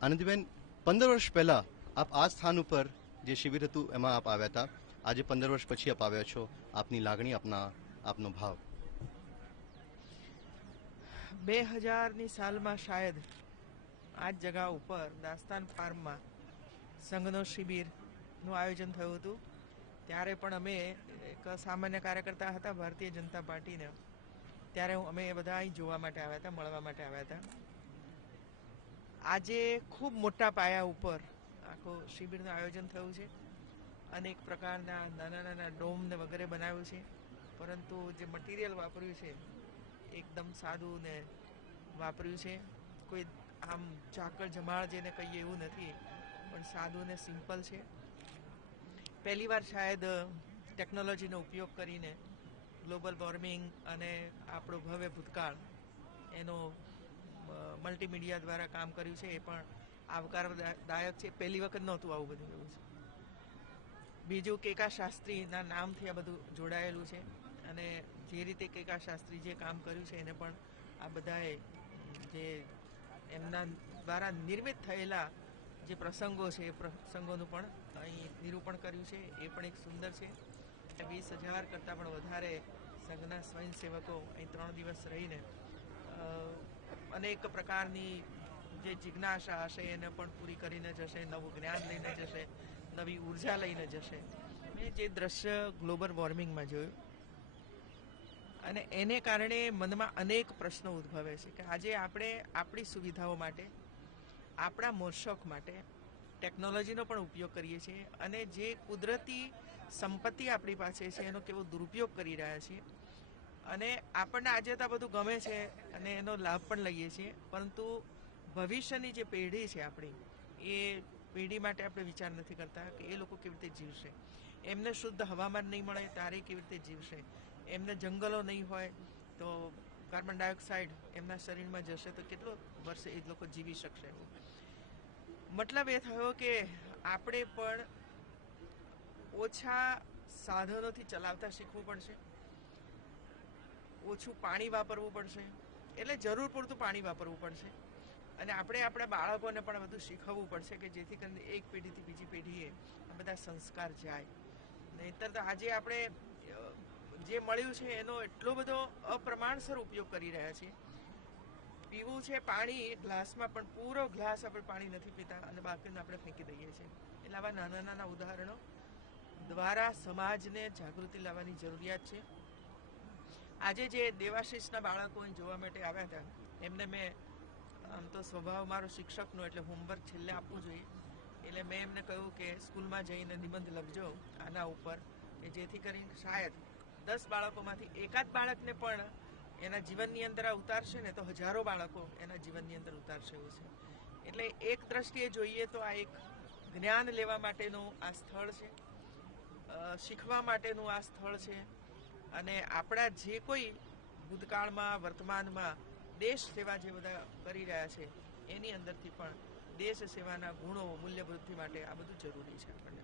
આનંદીબેન, 15 વર્ષ પહેલા આપ આ સ્થાન ઉપર જે શિબિર હતું એમાં આપ આવ્યા હતા. આજે 15 વર્ષ પછી આપ આવ્યા છો. આપની લાગણી, આપનો ભાવ. 2000ની સાલમાં શાયદ આ જ જગા ઉપર દાસ્તાન ફાર્મમાં સંઘનો શિબિરનું આયોજન થયું હતું. ત્યારે પણ અમે એક સામાન્ય કાર્યકર્તા હતા ભારતીય જનતા પાર્ટીને. ત્યારે અમે બધા અહીં જોવા માટે આવ્યા હતા, મળવા માટે આવ્યા હતા. આજે ખૂબ મોટા પાયા ઉપર આખું શિબિરનું આયોજન થયું છે. અનેક પ્રકારના નાના નાના ડોમ ને વગેરે બનાવ્યું છે. પરંતુ જે મટીરિયલ વાપર્યું છે એકદમ સાદું ને વાપર્યું છે. કોઈ આમ ઝાકળ જમાળ જેને કહીએ એવું નથી, પણ સાદું ને સિમ્પલ છે. પહેલી વાર શાયદ ટેકનોલોજીનો ઉપયોગ કરીને ગ્લોબલ વોર્મિંગ અને આપણો ભવ્ય ભૂતકાળ એનો મલ્ટીમીડિયા દ્વારા કામ કર્યું છે. એ પણ આવકારદાયક છે. પહેલી વખત નહોતું આવું બધું એવું છે. બીજું, કેકા શાસ્ત્રીના નામથી આ બધું જોડાયેલું છે અને જે રીતે કેકા શાસ્ત્રી જે કામ કર્યું છે એને પણ આ બધાએ જે એમના દ્વારા નિર્મિત થયેલા જે પ્રસંગો છે એ પ્રસંગોનું પણ અહીં નિરૂપણ કર્યું છે. એ પણ એક સુંદર છે. 20,000 કરતાં પણ વધારે સંઘના સ્વયંસેવકો અહીં 3 દિવસ રહીને અનેક પ્રકારની જે જિજ્ઞાસા હશે એને પણ પૂરી કરીને જશે, નવું જ્ઞાન લઈને જશે, નવી ઉર્જા લઈને જશે. મેં જે દ્રશ્ય ગ્લોબલ વોર્મિંગમાં જોયું અને એને કારણે મનમાં અનેક પ્રશ્નો ઉદ્ભવે છે કે આજે આપણે આપણી સુવિધાઓ માટે, આપણા મોજશોખ માટે ટેકનોલોજીનો પણ ઉપયોગ કરીએ છીએ અને જે કુદરતી સંપત્તિ આપણી પાસે છે એનો કેવો દુરુપયોગ કરી રહ્યા છીએ. અને આપણને આજે તો બધું ગમે છે અને એનો લાભ પણ લઈએ છીએ, પરંતુ ભવિષ્યની જે પેઢી છે આપણી, એ પેઢી માટે આપણે વિચાર નથી કરતા કે એ લોકો કેવી રીતે જીવશે. એમને શુદ્ધ હવામાન નહીં મળે ત્યારે કેવી રીતે જીવશે. એમને જંગલો નહીં હોય તો કાર્બન ડાયોક્સાઇડ એમના શરીરમાં જશે તો કેટલો વર્ષે એ લોકો જીવી શકશે. મતલબ એ થયો કે આપણે પણ ઓછા સાધનોથી ચલાવતા શીખવું પડશે, ઓછું પાણી વાપરવું પડશે, એટલે જરૂર પૂરતું પાણી વાપરવું પડશે. અને આપણે આપણા બાળકોને પણ બધું શીખવવું પડશે કે જેથી કરીને એક પેઢીથી બીજી પેઢીએ આ બધા સંસ્કાર જાય. નહીંતર તો આજે આપણે જે મળ્યું છે એનો એટલો બધો અપ્રમાણસર ઉપયોગ કરી રહ્યા છીએ. પીવું છે પાણી ગ્લાસમાં, પણ પૂરો ગ્લાસ આપણે પાણી નથી પીતા અને બાકીનું આપણે ફેંકી દઈએ છીએ. એટલે આવા નાના નાના ઉદાહરણો દ્વારા સમાજને જાગૃતિ લાવવાની જરૂરિયાત છે. આજે જે દેવાશીષના બાળકો જોવા માટે આવ્યા હતા એમને મેં, આમ તો સ્વભાવ મારો શિક્ષકનો એટલે હોમવર્ક છેલ્લે આપવું જોઈએ, એટલે મેં એમને કહ્યું કે સ્કૂલમાં જઈને નિબંધ લખજો આના ઉપર, કે જેથી કરીને શાયદ 10 બાળકોમાંથી એકાદ બાળકને પણ એના જીવનની અંદર આ ઉતારશે ને તો હજારો બાળકો એના જીવનની અંદર ઉતારશે એવું છે. એટલે એક દ્રષ્ટિએ જોઈએ તો આ એક જ્ઞાન લેવા માટેનું આ સ્થળ છે, શીખવા માટેનું આ સ્થળ છે. અને આપણા જે કોઈ ભૂતકાળમાં, વર્તમાનમાં દેશ સેવા જે બધા કરી રહ્યા છે એની અંદરથી પણ દેશ સેવાના ગુણો, મૂલ્ય વૃદ્ધિ માટે આ બધું જરૂરી છે આપણને.